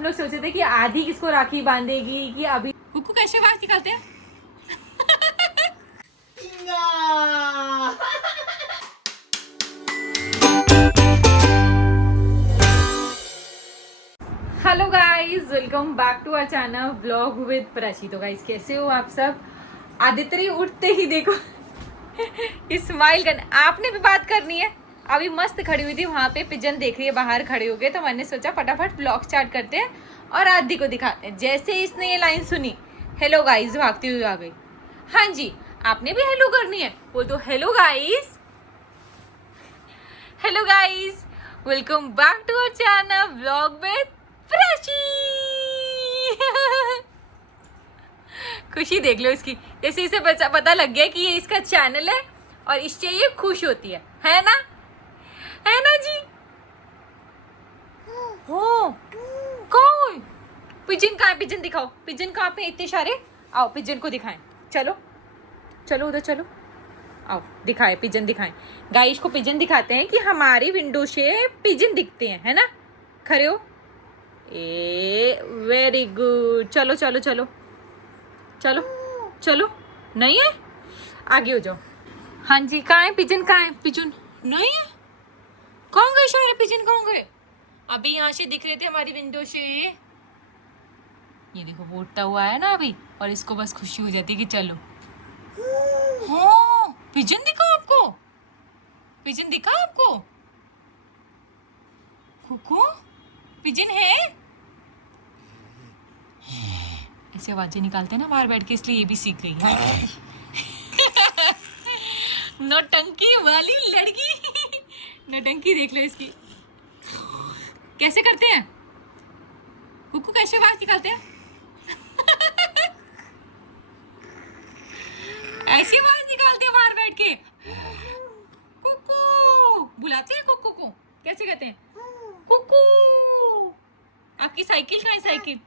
हम लोग सोचे थे कि आधी किसको राखी बांधेगी कि अभी। कुकू कैसे आवाज निकालते हैं? Hello guys, welcome back to our channel vlog with Prachi. तो गाइस कैसे हो आप सब? आदित्य उठते ही देखो स्माइल करना। आपने भी बात करनी है। अभी मस्त खड़ी हुई थी वहां पे, पिजन देख रही है बाहर खड़े हो गए, तो मैंने सोचा फटाफट व्लॉग स्टार्ट करते हैं और आदि को दिखाते हैं। जैसे इसने ये लाइन सुनी, हेलो गाइस, भागती हुई आ गई। हाँ जी, आपने भी हेलो करनी है। बोल दो hello guys. Hello guys, welcome back to our channel vlog with Prachi. Khushi देख लो इसकी, जैसे इसे पता लग गया कि ये इसका चैनल है और इससे ये खुश होती है ना? है ना जी? हो कौन? पिजन कहाँ है? पिजन दिखाओ। पिजन कहाँ पे? इतने सारे। आओ पिजन को दिखाएं। चलो चलो उधर चलो, आओ दिखाए, पिजन दिखाएं। गाइस को पिजन दिखाते हैं कि हमारी विंडो से पिजन दिखते हैं, है ना? खड़े हो। A very good. चलो चलो चलो चलो चलो। नहीं है? आगे हो जाओ। हाँ जी, कहाँ है पिजन? कहाँ है पिजन? नहीं है। कौन गए सारे पिजन? कौन गए? अभी यहाँ से दिख रहे थे हमारी विंडो से। ये देखो बोलता हुआ है ना अभी, और इसको बस खुशी हो जाती है कि चलो। हाँ, पिजन दिखा आपको? पिजन दिखा आपको? कुकू पिजन है? ऐसे आवाजें निकालते हैं ना बाहर बैठ के, इसलिए ये भी सीख गई है। नौटंकी वाली लड़की। नौटंकी देख लो इसकी कैसे करते हैं। कुकू कैसे आवाज निकालते हैं? ऐसी आवाज निकालते हैं बाहर बैठ के। कुकू बुलाते हैं। कुकू को कैसे कहते हैं? कुकू। आपकी साइकिल कहाँ है? साइकिल।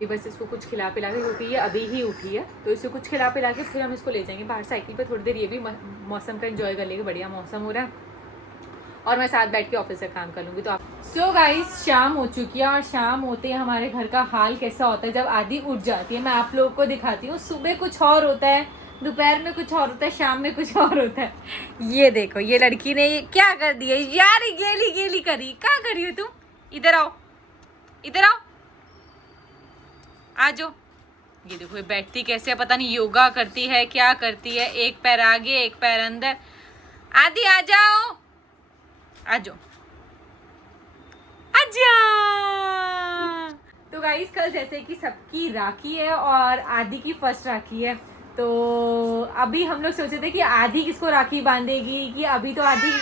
बस इसको कुछ खिला पिला के, क्योंकि ये अभी ही उठी है, तो इसको कुछ खिला पिला के फिर हम इसको ले जाएंगे बाहर साइकिल पे थोड़ी देर। ये भी मौसम का एंजॉय कर लेंगे, बढ़िया मौसम हो रहा है, और मैं साथ बैठ के ऑफिस से काम कर लूँगी। तो आप सो गाइस, शाम हो चुकी है और शाम होते ही हमारे घर का हाल कैसा होता है जब आदि उठ जाती है, मैं आप लोगों को दिखाती हूँ। सुबह कुछ और होता है, दोपहर में कुछ और होता है, शाम में कुछ और होता है। ये देखो, ये लड़की ने ये क्या कर दिया यार, गेली गेली करी। क्या करी हो तुम? इधर आओ, इधर आओ, आ जाओ। ये देखो ये बैठती कैसे है, पता नहीं योगा करती है क्या करती है। एक पैर आगे एक पैर अंदर। आदि आ जाओ, आ जाओ, आजा। तो गाइस कल जैसे कि सबकी राखी है और आदि की फर्स्ट राखी है, तो अभी हम लोग सोचे थे कि आदि किसको राखी बांधेगी कि अभी तो आदि।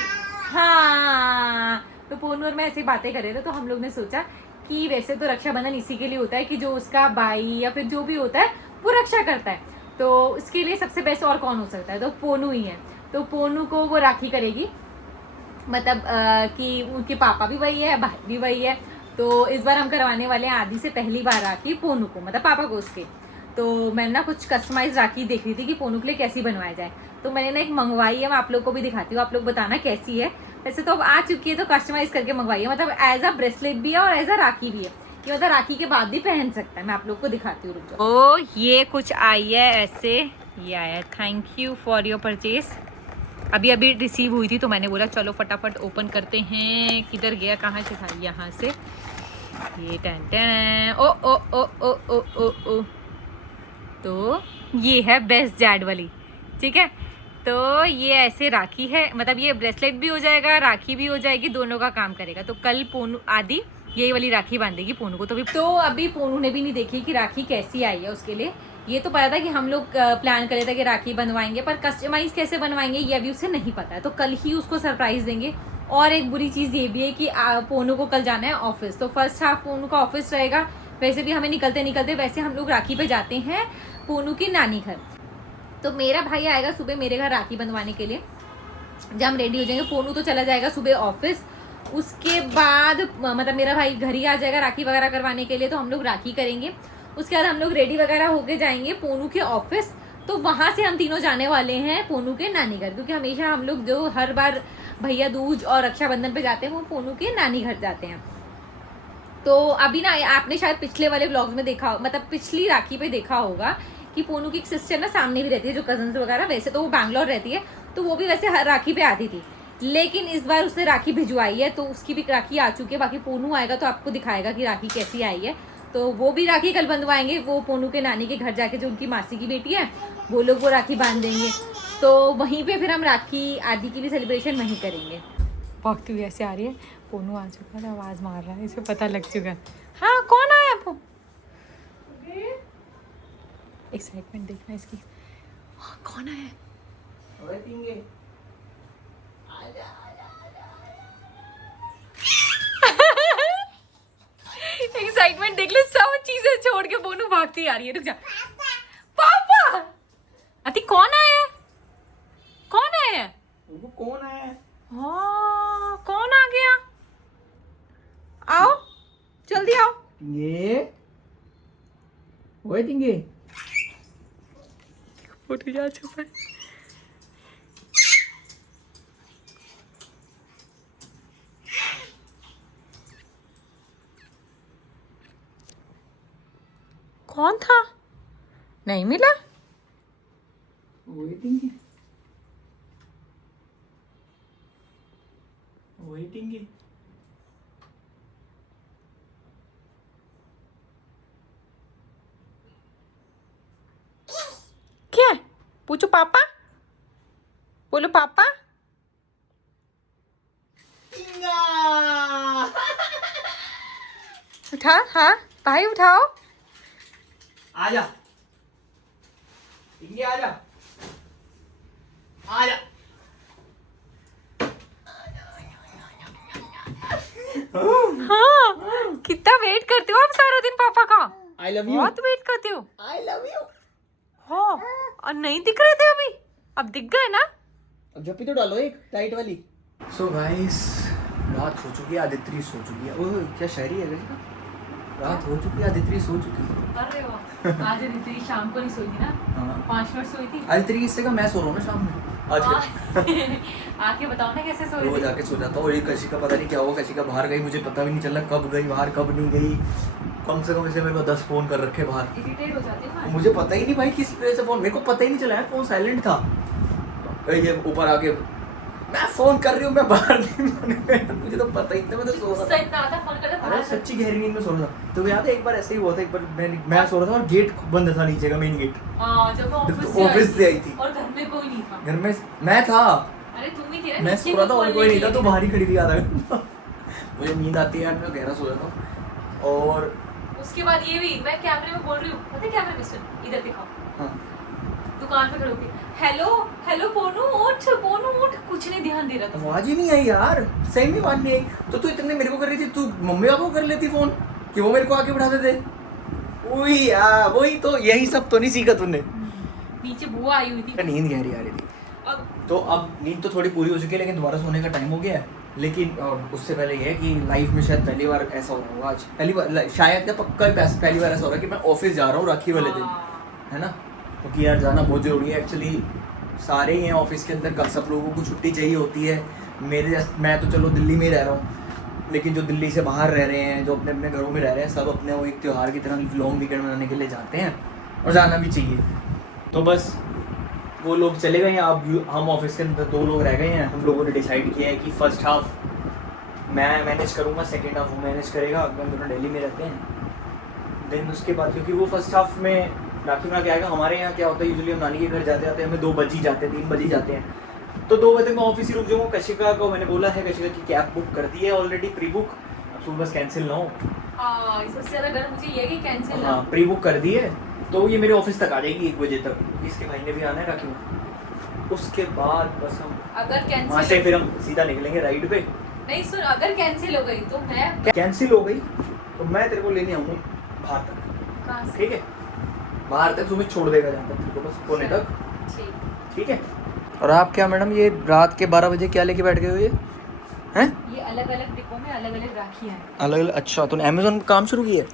हाँ, तो पोनू और मैं ऐसी बातें कर रहे थे, तो हम लोग ने सोचा कि वैसे तो रक्षाबंधन इसी के लिए होता है कि जो उसका भाई या फिर जो भी होता है वो रक्षा करता है, तो इसके लिए सबसे बेस्ट और कौन हो सकता है? तो पोनू ही है। तो पोनू को वो राखी करेगी, मतलब कि उनके पापा भी वही है, भाई भी वही है। तो इस बार हम करवाने वाले हैं आदि से पहली बार राखी पोनू को, मतलब पापा को उसके। तो मैंने ना कुछ कस्टमाइज राखी देख रही थी कि पोनू के लिए कैसी बनवाया जाए, तो मैंने ना एक मंगवाई है, मैं आप लोग को भी दिखाती हूँ, आप लोग बताना कैसी है। वैसे तो अब आ चुकी है, तो कस्टमाइज करके मंगवाई है, मतलब एज अ ब्रेसलेट भी है और एज अ राखी भी है, कि मतलब राखी के बाद भी पहन सकता है। मैं आप लोग को दिखाती हूँ, रुक जाओ। ओ ये कुछ आई है ऐसे, ये आया। Thank you for your purchase. अभी अभी रिसीव हुई थी, तो मैंने बोला चलो फटाफट ओपन करते हैं। किधर गया, कहाँ से था? यहाँ से। ये टेन ओ ओ ओ ओ ओ ओ ओ। तो ये है बेस्ट जैड वाली, ठीक है। तो ये ऐसे राखी है, मतलब ये ब्रेसलेट भी हो जाएगा, राखी भी हो जाएगी, दोनों का काम करेगा। तो कल पोनू आदि यही वाली राखी बांधेगी पोनू को। तो अभी पोनू ने भी नहीं देखी कि राखी कैसी आई है उसके लिए। ये तो पता था कि हम लोग प्लान करे थे कि राखी बनवाएंगे, पर कस्टमाइज कैसे बनवाएंगे ये अभी उसे नहीं पता है, तो कल ही उसको सरप्राइज देंगे। और एक बुरी चीज़ ये भी है कि पोनू को कल जाना है ऑफिस, तो फर्स्ट हाफ पोनू का ऑफिस रहेगा। वैसे भी हमें निकलते निकलते वैसे हम लोग राखी पे जाते हैं पोनू की नानी घर, तो मेरा भाई आएगा सुबह मेरे घर राखी बंधवाने के लिए। जब हम रेडी हो जाएंगे, पोनू तो चला जाएगा सुबह ऑफिस, उसके बाद मतलब मेरा भाई घर ही आ जाएगा राखी वगैरह करवाने के लिए, तो हम लोग राखी करेंगे। उसके बाद हम लोग रेडी वगैरह होके जाएंगे पोनू के ऑफिस। तो वहाँ से हम तीनों जाने वाले हैं पोनू के नानी घर, क्योंकि हमेशा हम लोग जो हर बार भैया दूज और रक्षाबंधन पे जाते हैं वो पोनू के नानी घर जाते हैं। तो अभी ना आपने शायद पिछले वाले व्लॉग्स में देखा, मतलब पिछली राखी पे देखा होगा कि पोनू की एक सिस्टर ना सामने भी रहती है, जो कजन्स वगैरह, वैसे तो वो बैंगलोर रहती है, तो वो भी वैसे हर राखी पे आती थी, लेकिन इस बार उसने राखी भिजवाई है, तो उसकी भी राखी आ चुकी है। बाकी पोनू आएगा तो आपको दिखाएगा कि राखी कैसी आई है, तो वो भी राखी कल बंधवाएंगे। वो पोनू के नानी के घर जाके, जो उनकी मासी की बेटी है, वो लोग वो राखी बांध देंगे, तो वहीं पे फिर हम राखी आदि की भी सेलिब्रेशन वहीं करेंगे। भागती हुई ऐसे आ रही है, पोनू आ चुका है, आवाज़ मार रहा है, इसे पता लग चुका है। हाँ कौन आया आपको? एक्साइटमेंट देखना इसकी। हाँ, कौन आया? एक्साइटमेंट देख ले, सब चीजें छोड़ के बोनू भागती आ रही है। रुक जा पापा। अति कौन आया? कौन आया? वो कौन आया? हाँ कौन आ गया? आओ जल्दी आओ। ये ओए टिंगे फोटो जा छुपा है। कौन था? नहीं मिला। ओए टिंगे ओए टिंगे क्या है? पूछो पापा, बोलो पापा। उठा, हाँ भाई उठाओ। आजा टिंगे आजा आजा। हाँ कितना वेट करते हो आप सारा दिन पापा का? I love you. बहुत वेट करते हो। I love you. हाँ और नहीं दिख रहे थे अभी, अब दिख गए ना। अब झप्पी तो डालो एक टाइट वाली। सो गाइस रात हो चुकी है, आदित्य सो चुकी है। ओह क्या शायरी है गई? रात हो चुकी है, आदित्य सो चुकी है। अरे वाह, आज आदित्य शाम को नहीं सोई थी ना? हाँ 5 मिनट सोई थी। आदित्य किससे का मैं सो रहा हूँ ना शाम में आज आके बताओ ना कैसे सोई रोज थी। जाके सो जाता हूँ। और ये कशी का पता नहीं क्या हुआ, कशी का बाहर गई, मुझे पता भी नहीं चला कब गई बाहर कब नहीं गई। कम से कम इसे मेरे को 10 फोन कर रखे बाहर। इरिटेट हो जाती है ना। मुझे पता ही नहीं भाई किस वजह से फोन, मेरे को पता ही नहीं चला है, फोन साइलेंट था। ये ऊपर आके मैं फोन कर रही हूँ, मैं बाहर नहीं, मुझे तो पता ही नहीं, मैं तो सो रहा था। इतना आता फोन करते अरे सच्ची गहरी नींद में सो रहा था। तो याद है एक बार ऐसे ही हुआ था, एक बार मैं सो रहा था और गेट बंद था नीचे का, मेन गेट। हां जब ऑफिस से आई थी और घर में कोई नहीं था। घर में मैं था। अरे तुम ही थे ना, मैं नीचे सो रहा था और कोई नहीं था, लेके तो बाहर ही खड़ी थी आधा घंटा। मुझे नींद आती है यार, मैं गहरा सो जाता हूँ। और उसके बाद ये भी मैं कैमरे में बोल रही हूँ, पता है कैमरे में, सुन इधर दिखाओ, हाँ दुकान पे खड़े होके हेलो हेलो पोनू उठ, पोनू उठ, कुछ नहीं ध्यान दे रहा था। आवाज ही नहीं आई यार, सही में आवाज नहीं आई। तो तू इतने मेरे को कर रही थी, तू मम्मी पापा को कर लेती फोन कि वो मेरे को आके बिठाते थे। वही यार, वही तो, यही सब तो नहीं सीखा तूने। नीचे बुआ आई हुई थी। नींद गहरी आ रही थी। अब तो अब नींद तो थोड़ी पूरी हो चुकी है, लेकिन दोबारा सोने का टाइम हो गया है। लेकिन उससे पहले ये है कि लाइफ में शायद पहली बार ऐसा हो रहा होगा आज, पहली बार शायद क्या पक्का पहली बार ऐसा हो रहा है कि मैं ऑफिस जा रहा हूँ राखी वाले दिन, है ना। क्योंकि यार जाना बहुत ज़रूरी है एक्चुअली। सारे ही हैं ऑफिस के अंदर, सब लोगों को छुट्टी चाहिए होती है। मैं तो चलो दिल्ली में ही रह रहा हूँ, लेकिन जो दिल्ली से बाहर रह रहे हैं, जो अपने अपने घरों में रह रहे हैं, सब अपने वो एक त्यौहार की तरह लॉन्ग वीकेंड मनाने के लिए जाते हैं, और जाना भी चाहिए। तो बस वो लोग चले गए हैं, अब हम ऑफिस के अंदर 2 लोग रह गए हैं। हम लोगों ने डिसाइड किया है कि फर्स्ट हाफ मैं मैनेज करूँगा, सेकेंड हाफ वो मैनेज करेगा। हम दोनों दिल्ली में रहते हैं। देन उसके बाद क्योंकि वो फर्स्ट हाफ में राखी बना के आएगा। हमारे यहाँ क्या होता है, यूजुअली हम नानी के घर जाते जाते हमें 2 बज ही जाते हैं, 3 बज ही जाते हैं। तो 2 बजे मैं ऑफिस ही रुक जाऊँगा। कशिका को मैंने बोला है, कशिका की कैब बुक कर दी है ऑलरेडी, प्री बुक। अब सुबह बस कैंसिल ना हो। सबसे ज्यादा डर मुझे ये कि कैंसिल ना। हाँ प्री बुक कर दी है, तो ये मेरे ऑफिस तक आ जाएगी 1 बजे तक। इसके भाई ने भी आना है राखी में। उसके बाद बस हम अगर वहाँ से फिर हम सीधा निकलेंगे राइड पे। नहीं सुन, अगर कैंसिल हो गई तो मैं कैंसिल हो गई तो मैं तेरे को लेने आऊँगा बाहर तक, कहाँ से? ठीक है। बाहर तक तुम्हें छोड़ देगा जहाँ तक तेरे को, बस कोने तक, ठीक है। और आप क्या मैडम, ये रात के 12 बजे क्या लेके बैठ गए हो ये हैं? ये अलग अलग डिब्बों में अलग अलग राखियाँ हैं। अलग अलग? अच्छा, तूने अमेज़न का काम शुरू किया है?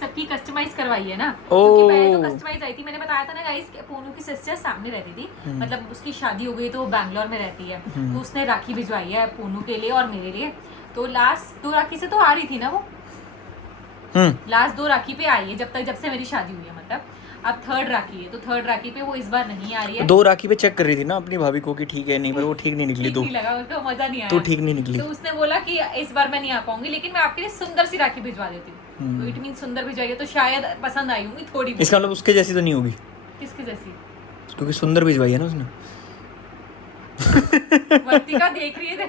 सबकी कस्टमाइज करवाई है ना, ओ। क्योंकि पहले तो कस्टमाइज आई थी, मैंने बताया था ना गाइस, पूनू की सिस्टर सामने रहती थी, मतलब उसकी शादी हो गई तो वो बैंगलोर में रहती है, तो उसने राखी भिजवाई है पूनू के लिए और मेरे लिए। तो लास्ट 2 राखी से तो आ रही थी ना वो, लास्ट 2 राखी पे आई है जब से मेरी शादी हुई है, मतलब अब 3rd राखी है, तो 3rd राखी पे वो इस बार नहीं आ रही है। 2 राखी पे चेक कर रही थी ना अपनी भाभी को कि ठीक है नहीं, पर वो ठीक नहीं निकली। ठीक नहीं लगा उनको, मजा नहीं आया, तो ठीक नहीं निकली। तो उसने बोला कि इस बार मैं नहीं आ पाऊंगी, लेकिन मैं आपके लिए सुंदर सी राखी भिजवा देती हूँ। तो इट मीन सुंदर भिजवाई है तो शायद पसंद आई होंगी थोड़ी। इसका मतलब उसके जैसी तो नहीं होगी। किसके जैसी? क्योंकि सुंदर भिजवाई है ना उसने। वर्तिका देख रही है।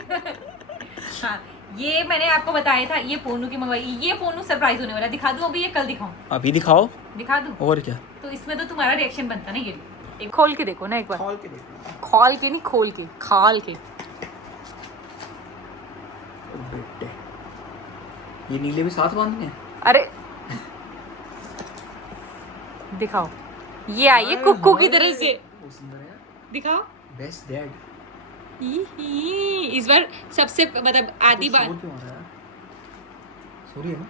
हाँ, ये मैंने आपको बताया था, ये पोनू की मंगवाई, ये पोनू सरप्राइज होने वाला है। दिखा दूं अभी या कल दिखाऊं? अभी दिखाओ। दिखा दूं? और क्या? तो इसमें तो तुम्हारा रिएक्शन बनता ना, ये एक खोल के देखो ना एक बार। खोल के देखो। खोल के नहीं, खोल के, खाल के। बेटे ये नीले भी साथ बांधने हैं। अरे दिखाओ, ये आई है कुक्कू की तरह से। वो सुंदर है। दिखाओ। Best dad. इस बार सबसे मतलब आधी बार सॉरी है ना।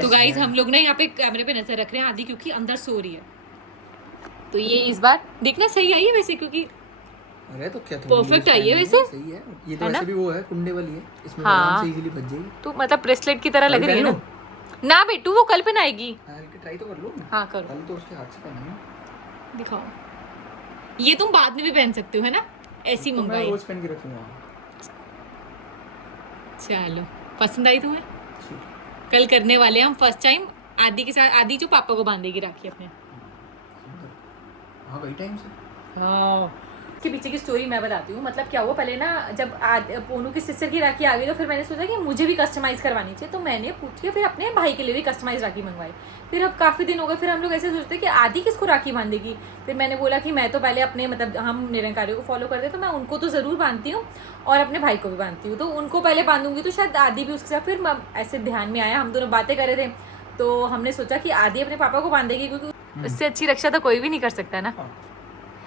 तो गाइस हम लोग ना यहाँ पे कैमरे पे नजर रख रहे हैं आदि, क्योंकि अंदर सो रही है। तो ये इस बार देखना सही आई है वैसे, क्योंकि अरे तो क्या परफेक्ट आई है वैसे। सही है। ये तो है वैसे भी वो है कुंडे वाली है, इसमें हाँ। आराम से इजीली बच जाएगी। तो मतलब ब्रेसलेट की तरह लग रही है ना। ना बेटू वो कल पहनाएगी। ट्राई तो कर लो। हाँ करो। कल तो उसके हाथ से पहनाएंगे। दिखाओ, ये तुम बाद में भी पहन सकते हो, है ना, ऐसी तो मैं मंगवाई। रोज पहन के रखूंगा। चलो, पसंद आई तुम्हें? कल करने वाले हैं हम फर्स्ट टाइम आदि के साथ। आदि जो पापा को बांधेगी राखी अपने। हाँ भाई टाइम से। हाँ, इसके पीछे की स्टोरी मैं बताती हूँ। मतलब क्या हुआ, पहले ना जब पोनू की सिस्टर की राखी आ गई तो फिर मैंने सोचा कि मुझे भी कस्टमाइज़ करवानी चाहिए, तो मैंने पूछ के फिर अपने भाई के लिए भी कस्टमाइज़ राखी मंगवाई। फिर अब काफ़ी दिन हो गए, फिर हम लोग ऐसे सोचते कि आदि किसको राखी बांधेगी। फिर मैंने बोला कि मैं तो पहले अपने मतलब हम निरंकारियों को फॉलो करते, तो मैं उनको तो ज़रूर बांधती हूँ और अपने भाई को भी बांधती हूँ, तो उनको पहले बांधूंगी तो शायद आदि भी उसके साथ। फिर ऐसे ध्यान में आया, हम दोनों बातें कर रहे थे, तो हमने सोचा कि आदि अपने पापा को बांधेगी, क्योंकि उससे अच्छी रक्षा तो कोई भी नहीं कर सकता ना।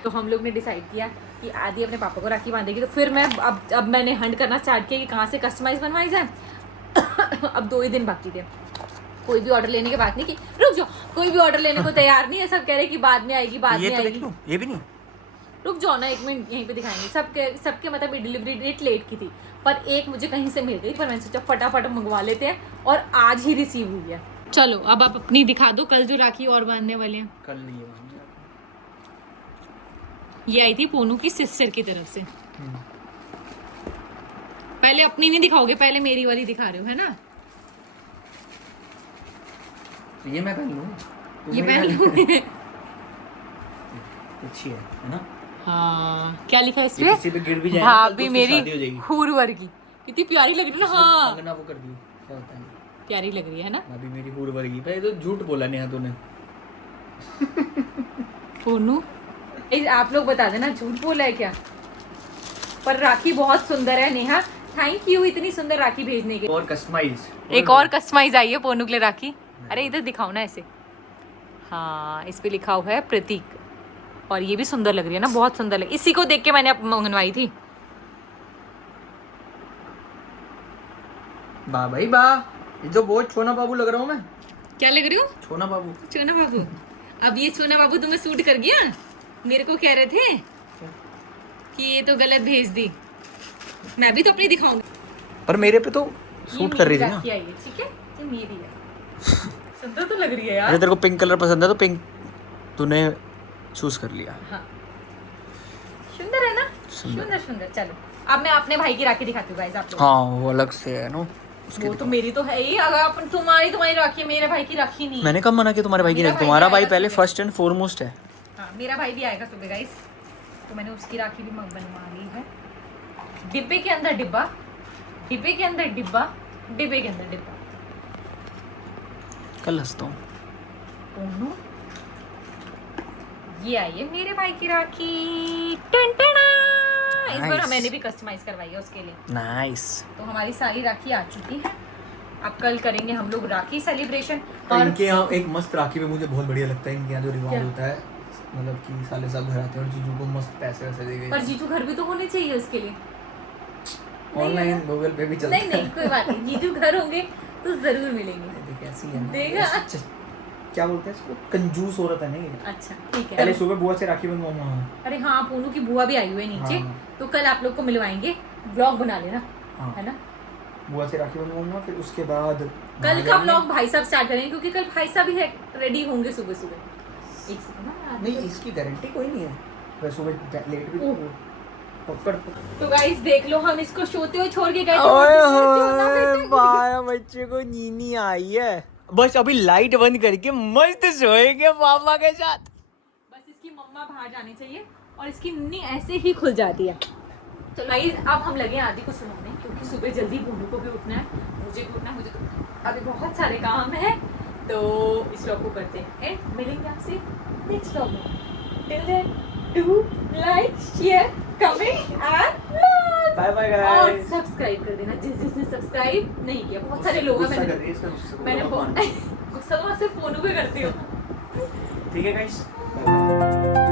तो हम लोग ने डिसाइड किया कि आदि अपने पापा को राखी बांधेगी। तो फिर मैं अब मैंने हंट करना स्टार्ट किया कि कहाँ से कस्टमाइज बनवाई जाए। अब 2 ही दिन बाकी थे, कोई भी ऑर्डर लेने की बात नहीं की। रुक जाओ, कोई भी ऑर्डर लेने को तैयार नहीं है, सब कह रहे कि बाद में आएगी, बाद में आएगी। ये भी नहीं। रुक जाओ ना 1 मिनट, यहीं पे दिखाएंगे। सबके मतलब डिलीवरी डेट लेट की थी, पर एक मुझे कहीं से मिल गई, पर मैंने सोचा फटाफट मंगवा लेते हैं, और आज ही रिसीव हुई है। चलो अब आप अपनी दिखा दो, कल जो राखी और बांधने वाले हैं। कल नहीं है। ये आई थी पोनू की सिस्टर की तरफ से। पहले अपनी नहीं दिखाओगे, पहले मेरी वाली दिखा रहे हो, है ना? तो ये मैं पहन लूं। ये पहन लूं। अच्छी है ना? हाँ, क्या लिखा है इस किसी पे गिर भी जाए भाभी मेरी हूरवर की, कितनी प्यारी लग रही है ना। हाँ अंगना वो कर दियो, क्या होता है, प्यारी लग रही है ना भाभी मेरी हूरवर की। भाई तो झूठ बोला नेहा तूने। पोनू आप लोग बता देना झूठ बोला है क्या, पर राखी बहुत सुंदर है नेहा। थैंक यू इतनी सुंदर राखी भेजने के। और कस्टमाइज, एक और कस्टमाइज आई है पोनू के लिए राखी। अरे इधर दिखाओ ना ऐसे। हाँ, इस पे लिखा हुआ है प्रतीक, और ये भी सुंदर लग रही है ना, बहुत सुंदर लग। इसी को देख के मैंने मंगवाई थी। वाह भाई वाह, ये तो बहुत छोना बाबू लग रहा हूँ मैं। क्या लग रही हो? छोना बाबू। छोना बाबू। अब ये छोना बाबू तुम्हें सूट कर गया? मेरे को कह रहे थे कि ये तो गलत भेज दी। मैं भी तो अपनी दिखाऊंगी, पर मेरे पे तो सूट कर रही थी ना। ठीक है, ये मेरी है। सुंदर तो लग रही है यार। अरे तेरे को पिंक कलर पसंद है तो पिंक तूने चूज कर लिया। हाँ, सुंदर है ना, सुंदर सुंदर। चलो अब मैं अपने भाई की राखी दिखाती हूँ गाइस आप लोग। हाँ वो अलग से है ना, वो तो मेरी तो है ही। अगर अपन तुम्हारी राखी है, मेरे भाई की राखी नहीं। मैंने कब मना किया तुम्हारे भाई की राखी? तुम्हारा भाई पहले फर्स्ट एंड फॉरमोस्ट है। हाँ, मेरा भाई भी आएगा सुबह गाइस, तो मैंने उसकी राखी भी बनवा ली है। डिब्बे के अंदर डिब्बा, डिब्बे के अंदर डिब्बा, डिब्बे के अंदर डिब्बा। कल हंसता हूँ। ये आई है मेरे भाई की राखी। टन-टना! इस बार Nice. मैंने भी कस्टमाइज करवाई है उसके लिए। नाइस। तो हमारी सारी राखी आ चुकी है। अब कल करेंगे हम लोग राखी सेलिब्रेशन। और इनके यहाँ एक मस्त राखी में मुझे बहुत बढ़िया लगता है। इनके यहाँ जो रिवाज क्या? होता है, मतलब कि साले सब घर आते हैं और जीजू को मस्त पैसे वैसे दे गए। पर जीजू घर भी तो होने चाहिए उसके लिए। ऑनलाइन गूगल पे भी चलता है। नहीं कोई बात नहीं, जीजू घर होंगे तो जरूर मिलेंगे। देख ऐसी है ना, देगा। ऐसी क्या बोलते हैं इसको, कंजूस औरत है नहीं। अच्छा ठीक है। पहले सुबह बुआ से राखी बंधवाऊंगा। अरे हाँ, पूनू की बुआ भी आई हुई है नीचे। हाँ। तो कल आप लोग को मिलवाएंगे, व्लॉग बना लेना। हाँ। है ना, बुआ से राखी बंधवाऊंगा, फिर उसके बाद कल का व्लॉग भाई साहब स्टार्ट करेंगे, क्योंकि कल भाई साहब भी रेडी होंगे सुबह सुबह। एक सेकंड ना, नहीं इसकी गारंटी कोई नहीं है, वह सुबह लेट भी ओह। पकड़। तो गाइस देख लो, हम इसको सोते हुए छोड़ के गए ओए बारह बच्चे को नींद नहीं आई है, बस अभी लाइट बंद करके मस्त सोएंगे पापा के साथ। बस इसकी मम्मा बाहर जानी चाहिए और इसकी नींद ऐसे ही खुल जाती है। तो गाइस अब हम लगे आदि को सुनाने, क्योंकि सुबह जल्दी भूनू को भी उठना है, मुझे भी उठना है, मुझे तो अभी बहुत सारे काम है। तो इस व्लॉग को करते हैं एंड मिलेंगे आपसे नेक्स्ट व्लॉग में। Till then do like share comment and bye bye और गाइस। सब्सक्राइब कर देना जिसने सब्सक्राइब नहीं किया। बहुत सारे लोग हैं, मैंने गुस्सा तो मैं सिर्फ फोन पे करती हूँ। ठीक है गाइस, बाय बाय।